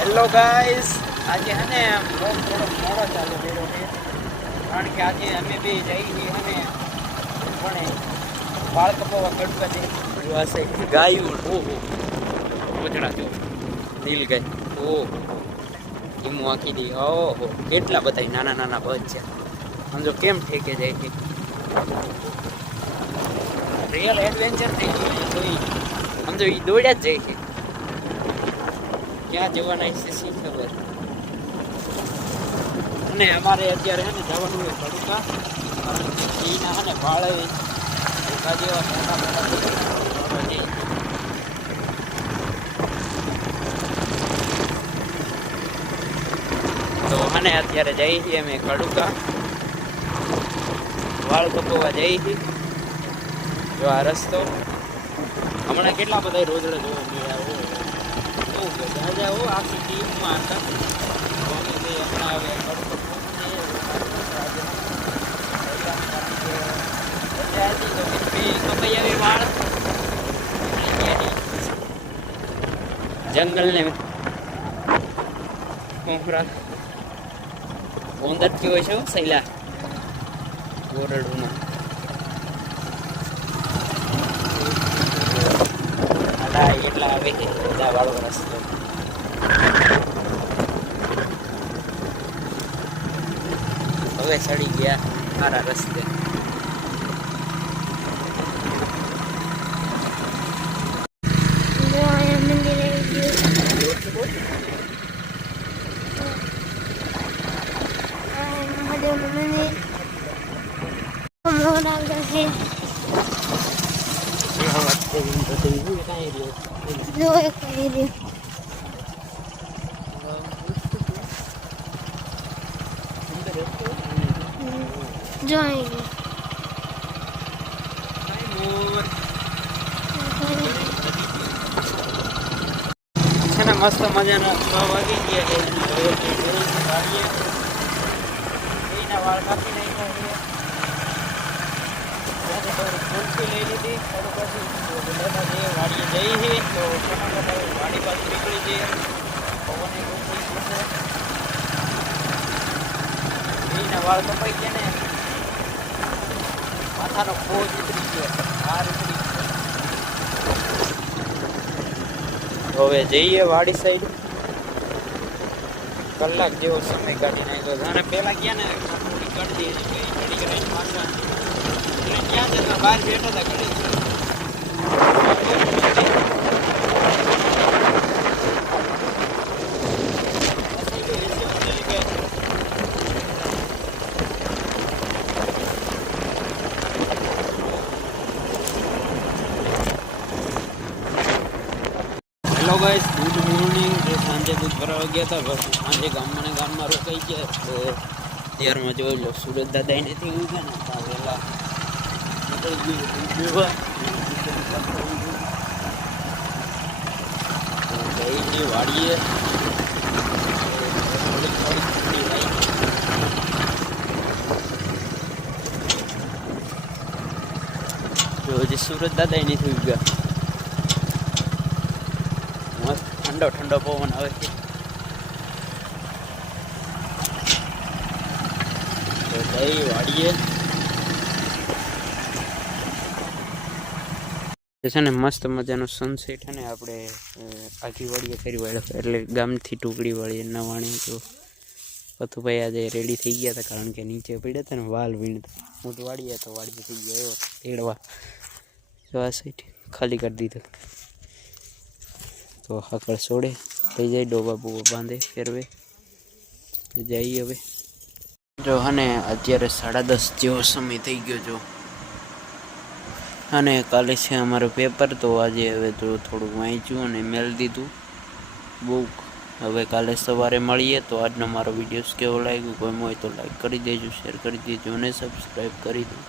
Hello guys આજે હે ને બ્લોગ થોડો મોડો ચાલુ કર્યો છે. કારણ કે આજે અમે બે જઈ છીએ અને પણ બાળક કપાવા ગણપતિ વાસે ગાયું. ઓહો. પચડા જો. નીલ ગઈ ઓહો. ઈમું આખી દી. ઓહો. કેટલા બધા નાના નાના બચ છે. સમજો કેમ ઠેકે જાય છે? રિયલ એડવેન્ચર થઈ ગયું સમજો એ દોડ્યા જ જાય છે. ક્યાં જવાના છે, શી ખબર? અને અમારે અત્યારે છે ને જવાનું હોય ભડુકા. કારણ કે ઘીના છે ભાળ. ભૂકા જેવા મોટા મોટા તો અને અત્યારે જઈએ છીએ અમે કડુકા વાળ કપોવા જઈએ છીએ. જો આ રસ્તો. હમણાં કેટલા બધા રોજડા જોવા મળ્યા હોય. બહુ બધા જ આવો આખી ટીમમાં હતા તો અમે બે હમણાં હવે કડુકો પહોંચીએ. રજા હતી તો બે કપાઈ આવી વાળ જંગલને કોંકરા ઓંદર કેવો છે હો, સૈલા ગોરડુનો આડા એટલા આવે કે બધા વાળો રસ્તો હવે ચડી ગયા મારા રસ્તે જો અહીંયા મંદિર આવી ગયું આ મહાદેવનું મંદિર મોર છે જો એક આવી રહ્યું જો આવી રહ્યું છે ને મસ્ત મજાના છ વાગી ગયા છે વાળ કાપી છે ત્યારે થોડી કુલ્ફી લઈ લીધી થોડું પછી તો બધા જે વાડીએ જઈ છે તો ઘણા બધા વાડી બાજુ નીકળી જઈએ પવન એ ખૂબ થઈ ગયું છે એના વાળ કપાઈ ગયા ને માથાનો ખોજ ઉતરી ગયો હાર ઉતરી ગયો હવે જઈએ વાડી સાઈડ કલાક જેવો સમય કાઢી નાખ્યો જાણે પેલા ગયા ને થોડી કાઢી દીધી કે ઘડી ઘડી પાછા એટલે ક્યાં જતા બહાર બેઠા હતા ઘડી હેલો ગાઈસ ગુડ મોર્નિંગ જે સાંજે દૂધ ભરાવા ગયા હતા બસ સાંજે ગામમાં ને ગામમાં રોકાઈ ગયા તો ત્યારમાં જોઈ લો સુરત દાદા નથી ઉભા ને તા વહેલા તો વાડીએ. જો હજી સુરત દાદા નથી ગયા મસ્ત ઠંડો ઠંડો પવન આવે છે તો જઈ વાડીએ છે ને મસ્ત મજાનો સનસેટ અને આપણે આખી વાડીએ કરી વાળ્યો એટલે ગામથી ટુકડી વાળીએ, નવાણી તો પથુભાઈ આજે રેડી થઈ ગયા હતા કારણ કે નીચે પડ્યા હતા ને વાલ વીણતા. હું તો વાળીએ તો વાડીએ થઈ ગયો એડવા જો આ સાઈડ ખાલી કરી દીધો. તો હાકળ છોડે થઈ જાય ડોબા બોબા બાંધે, ફેરવે. જઈએ હવે. જો અને અત્યારે સાડા દસ જેવો સમય થઈ ગયો જો. અને કાલે છે અમારું પેપર તો આજે હવે તો થોડુંક વાંચ્યું અને મેલ દીધું. બુક. હવે કાલે સવારે મળીએ તો આજનો મારો વિડીયોઝ કેવો લાગ્યો? કોઈ હોય તો લાઈક કરી દેજો શેર કરી દેજો અને સબસ્ક્રાઈબ કરી દો